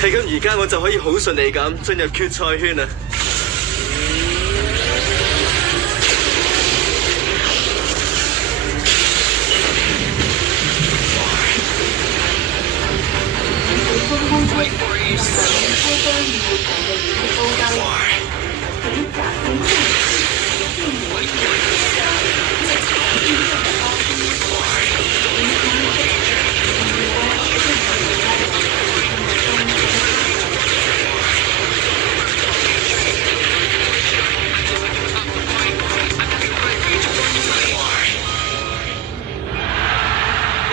係咁，而家我就可以好順利咁進入決賽圈啦。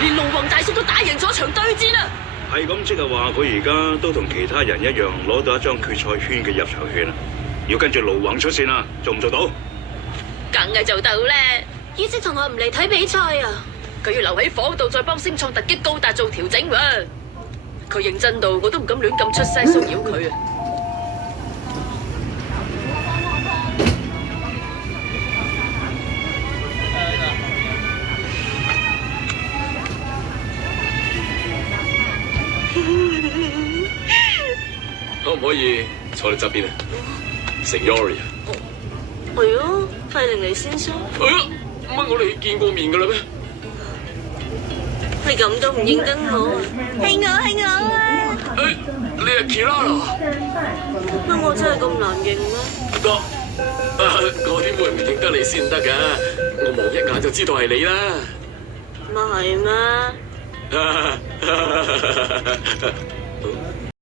連龍王大叔都打贏咗場對戰啦！係咁，即係話佢而家都同其他人一樣攞到一張決賽圈嘅入場券啦。要跟住盧宏出線啦，做唔做到？梗係做到咧！依職同學唔嚟睇比賽啊！佢要留喺房度再幫星創突擊高達做調整喎。佢認真到我都唔敢亂咁出聲騷擾佢啊！可唔可以坐你側邊啊？成 Yori 啊？係啊，費玲妮先生。乜我哋見過面噶啦咩？你咁都唔認得我？係我啊！你係 Kirara？乜我真係咁難認咩？我點會唔認得你先得噶？我望一眼就知道係你啦。咪係咩？